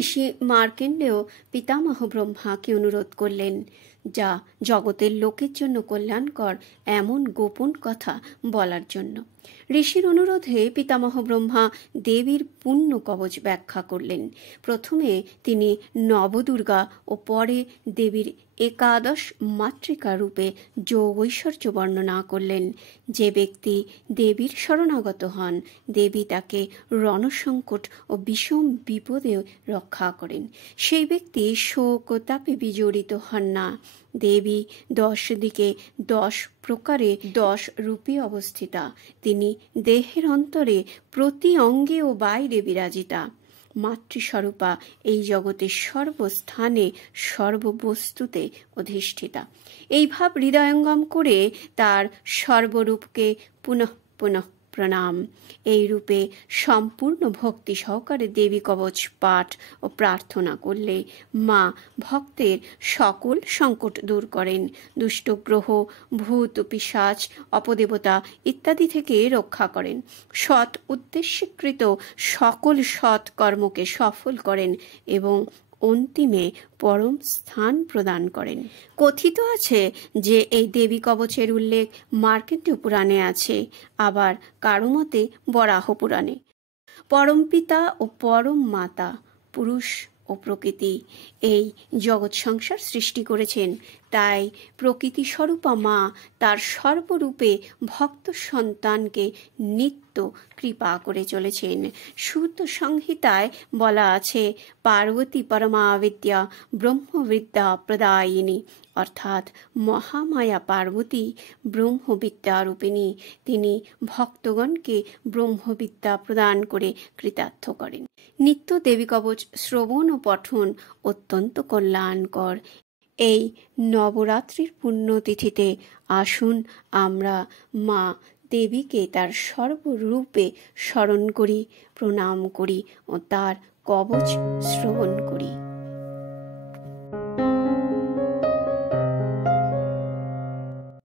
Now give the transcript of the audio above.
ঋষি মার্কেন্ডেয় পিতামহ ব্রহ্মাকে অনুরোধ করলেন, যা জগতের লোকের জন্য কল্যাণকর এমন গোপন কথা বলার জন্য। ঋষির অনুরোধে পিতামহ ব্রহ্মা দেবীর পুণ্য কবচ ব্যাখ্যা করলেন। প্রথমে তিনি নবদুর্গা ও পরে দেবীর একাদশ মাতৃকা রূপে যোগ ঐশ্বর্য বর্ণনা করলেন। যে ব্যক্তি দেবীর শরণাগত হন, দেবী তাকে রণসংকট ও বিষম বিপদে রক্ষা করেন। সেই ব্যক্তি শোক ও তাপে বিজড়িত হন না। দেবী 10 দিকে 10 প্রকারে 10 রূপে অবস্থিতা। তিনি দেহের অন্তরে প্রতি অঙ্গে ও বাইরে বিরাজিতা। মাতৃস্বরূপা এই জগতের সর্বস্থানে সর্ববস্তুতে অধিষ্ঠিতা। এই ভাব হৃদয়ঙ্গম করে তার সর্বরূপকে পুনঃ পুনঃ প্রণাম। এই রূপে সম্পূর্ণ ভক্তি সহকারে দেবী কবচ পাঠ ও প্রার্থনা করলে মা ভক্তের সকল সংকট দূর করেন, দুষ্ট গ্রহ, ভূত, পিশাচ, অপদেবতা ইত্যাদি থেকে রক্ষা করেন, সৎ উদ্দেশ্যকৃত সকল সৎ কর্মকে সফল করেন এবং অন্তিমে পরম স্থান প্রদান করেন। কথিত আছে যে এই দেবী কবচের উল্লেখ মার্কেন্ডেয় পুরাণে আছে, আবার কারো মতে বরাহ পুরাণে। পরমপিতা ও পরম মাতা, পুরুষ ও প্রকৃতি এই জগৎ সংসার সৃষ্টি করেছেন। তাই প্রকৃতি স্বরূপা মা তার সর্বরূপে ভক্ত সন্তানকে নিত্য কৃপা করে চলেছেন। সূত সংহিতায় বলা আছে, পার্বতী পরমাবিদ্যা ব্রহ্মবিদ্যা প্রদায়িনী, অর্থাৎ মহামায়া পার্বতী ব্রহ্মবিদ্যা রূপিণী। তিনি ভক্তগণকে ব্রহ্মবিদ্যা প্রদান করে কৃতার্থ করেন। নিত্য দেবী কবচ শ্রবণ ও পঠন অত্যন্ত কল্যাণকর। এই নবরাত্রির পুণ্যতিথিতে আসুন আমরা মা দেবীকে তার সর্বরূপে স্মরণ করি, প্রণাম করি ও তার কবচ শ্রবণ করি।